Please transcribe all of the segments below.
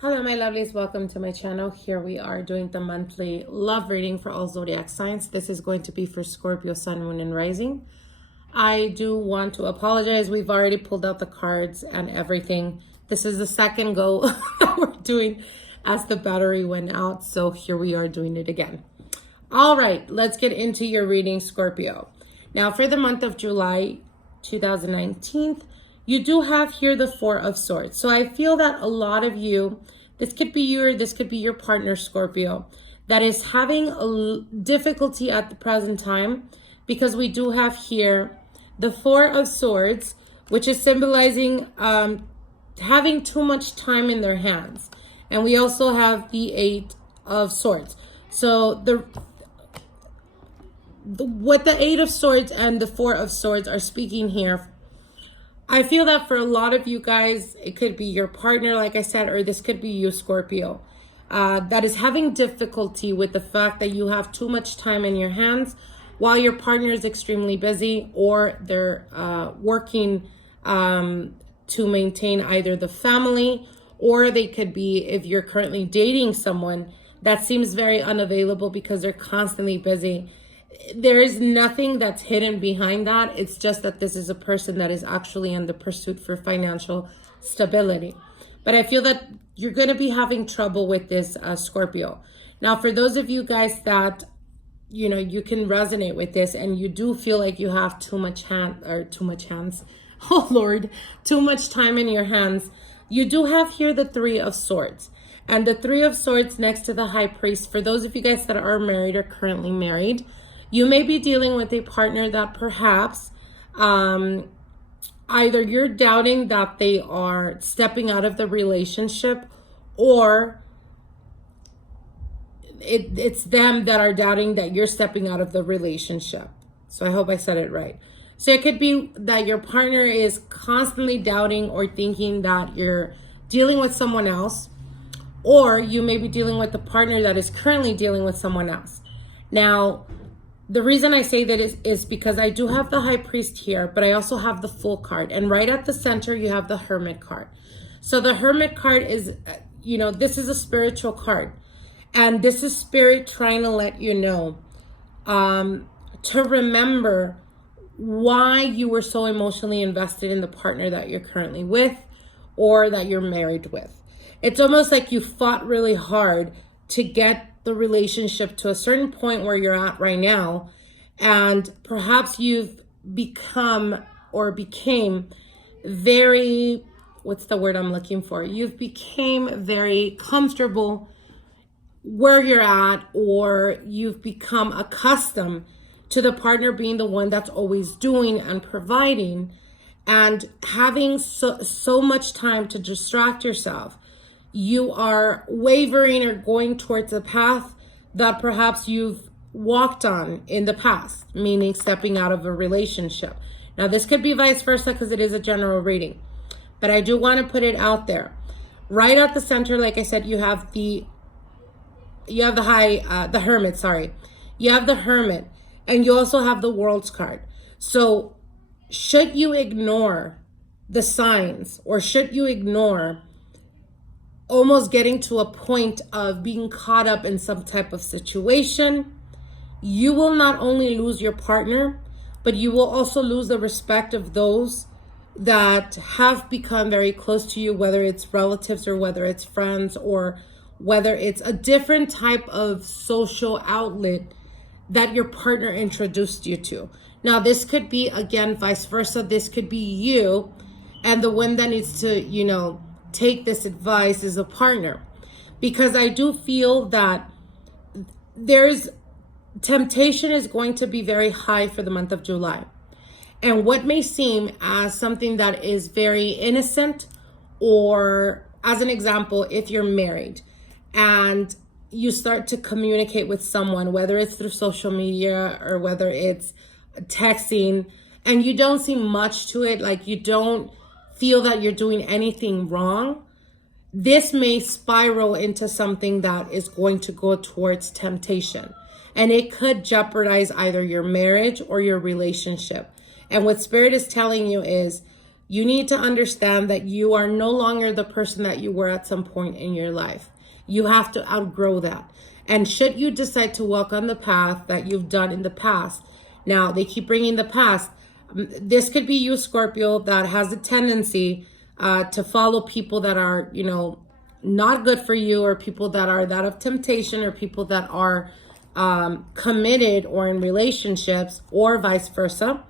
Hello my lovelies, welcome to my channel. Here we are doing the monthly love reading for all zodiac signs. This is going to be for Scorpio, Sun, Moon, and Rising. I do want to apologize. We've already pulled out the cards and everything. This is the second go that we're doing as the battery went out. So here we are doing it again. All right, let's get into your reading, Scorpio. Now for the month of July 2019, you do have here the Four of Swords. So I feel that a lot of you, this could be you or this could be your partner, Scorpio, that is having a difficulty at the present time, because we do have here the Four of Swords, which is symbolizing having too much time in their hands. And we also have the Eight of Swords. So what the Eight of Swords and the Four of Swords are speaking here, I feel that for a lot of you guys, it could be your partner, like I said, or this could be you, Scorpio, that is having difficulty with the fact that you have too much time in your hands while your partner is extremely busy, or they're working to maintain either the family, or they could be, if you're currently dating someone that seems very unavailable because they're constantly busy. There is nothing that's hidden behind that. It's just that this is a person that is actually in the pursuit for financial stability. But I feel that you're going to be having trouble with this, Scorpio. Now, for those of you guys that, you know, you can resonate with this and you do feel like you have too much hands. Oh, Lord, too much time in your hands. You do have here the Three of Swords. And the Three of Swords next to the High Priest. For those of you guys that are married or currently married, you may be dealing with a partner that perhaps either you're doubting that they are stepping out of the relationship, or it's them that are doubting that you're stepping out of the relationship. So I hope I said it right. So it could be that your partner is constantly doubting or thinking that you're dealing with someone else, or you may be dealing with a partner that is currently dealing with someone else. Now, the reason I say that is because I do have the High Priest here, but I also have the Fool card. And right at the center, you have the Hermit card. So the Hermit card is, you know, this is a spiritual card. And this is Spirit trying to let you know to remember why you were so emotionally invested in the partner that you're currently with or that you're married with. It's almost like you fought really hard to get the relationship to a certain point where you're at right now, and perhaps you've become or became very, what's the word I'm looking for? You've became very comfortable where you're at, or you've become accustomed to the partner being the one that's always doing and providing, and having so much time to distract yourself. You are wavering or going towards a path that perhaps you've walked on in the past, meaning stepping out of a relationship. Now, this could be vice versa because it is a general reading, but I do want to put it out there. Right at the center, like I said, you have the Hermit, sorry. You have the Hermit, and you also have the World's card. So should you ignore the signs, or should you ignore almost getting to a point of being caught up in some type of situation, you will not only lose your partner, but you will also lose the respect of those that have become very close to you, whether it's relatives or whether it's friends, or whether it's a different type of social outlet that your partner introduced you to. Now, this could be, again, vice versa. This could be you, and the one that needs to, you know, take this advice as a partner, because I do feel that there's temptation is going to be very high for the month of July. And what may seem as something that is very innocent, or as an example, if you're married and you start to communicate with someone, whether it's through social media or whether it's texting, and you don't see much to it, like you don't feel that you're doing anything wrong, this may spiral into something that is going to go towards temptation. And it could jeopardize either your marriage or your relationship. And what Spirit is telling you is You need to understand that you are no longer the person that you were at some point in your life. You have to outgrow that. And should you decide to walk on the path that you've done in the past, now they keep bringing the past. This could be you, Scorpio, that has a tendency to follow people that are, not good for you, or people that are that of temptation, or people that are committed or in relationships, or vice versa,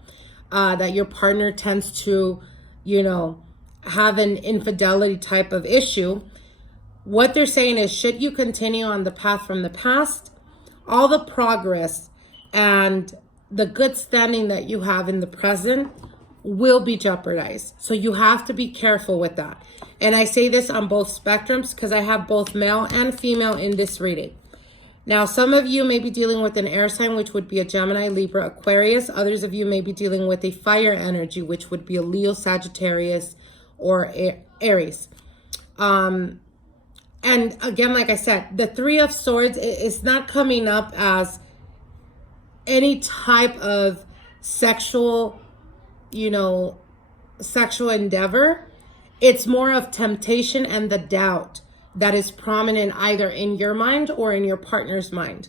that your partner tends to, have an infidelity type of issue. What they're saying is, should you continue on the path from the past, all the progress and the good standing that you have in the present will be jeopardized. So you have to be careful with that. And I say this on both spectrums because I have both male and female in this reading. Now, some of you may be dealing with an air sign, which would be a Gemini, Libra, Aquarius. Others of you may be dealing with a fire energy, which would be a Leo, Sagittarius, or Aries. And again, like I said, the Three of Swords is not coming up as any type of sexual endeavor. It's more of temptation and the doubt that is prominent either in your mind or in your partner's mind.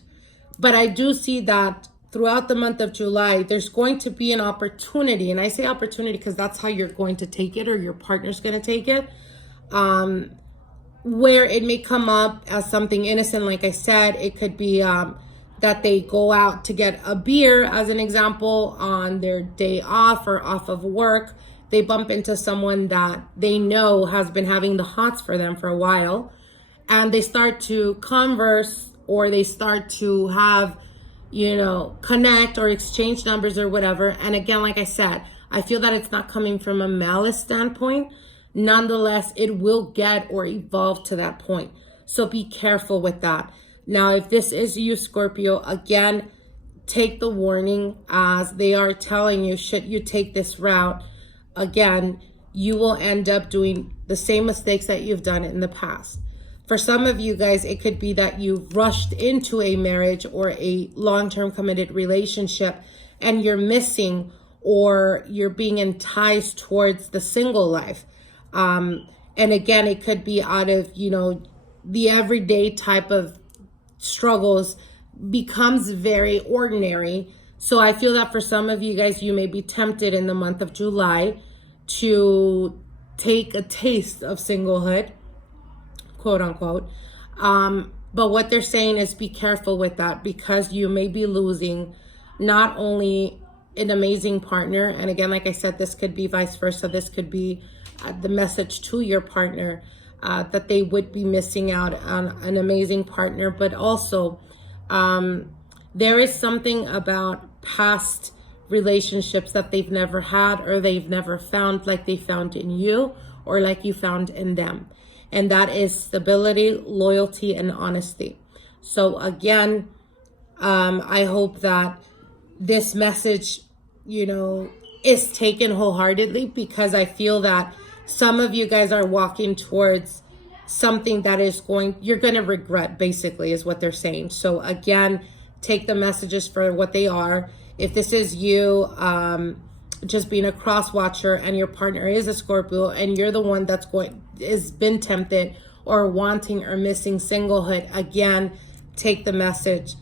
But I do see that throughout the month of July, there's going to be an opportunity. And I say opportunity because that's how you're going to take it, or your partner's going to take it. Where it may come up as something innocent. Like I said, it could be that they go out to get a beer, as an example, on their day off or off of work. They bump into someone that they know has been having the hots for them for a while, and they start to converse, or they start to have, connect or exchange numbers or whatever. And again, like I said, I feel that it's not coming from a malice standpoint. Nonetheless, it will get or evolve to that point. So be careful with that. Now, if this is you, Scorpio, again, take the warning as they are telling you, should you take this route, again, you will end up doing the same mistakes that you've done in the past. For some of you guys, it could be that you've rushed into a marriage or a long-term committed relationship, and you're missing, or you're being enticed towards the single life. And again, it could be out of, the everyday type of struggles becomes very ordinary. So I feel that for some of you guys, you may be tempted in the month of July to take a taste of singlehood, quote unquote. But what they're saying is be careful with that, because you may be losing not only an amazing partner, and again, like I said, this could be vice versa. This could be the message to your partner that they would be missing out on an amazing partner, but also there is something about past relationships that they've never had, or they've never found like they found in you, or like you found in them. And that is stability, loyalty, and honesty. So again, I hope that this message, is taken wholeheartedly, because I feel that some of you guys are walking towards something that you're going to regret, basically, is what they're saying. So again, take the messages for what they are. If this is you, just being a cross watcher, and your partner is a Scorpio, and you're the one that's has been tempted or wanting or missing singlehood, again, take the message.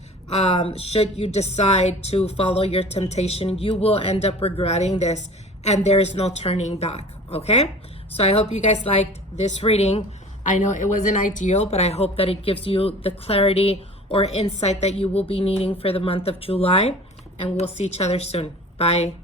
Should you decide to follow your temptation, you will end up regretting this, and there is no turning back. Okay, so I hope you guys liked this reading. I know it wasn't ideal, but I hope that it gives you the clarity or insight that you will be needing for the month of July, and we'll see each other soon. Bye.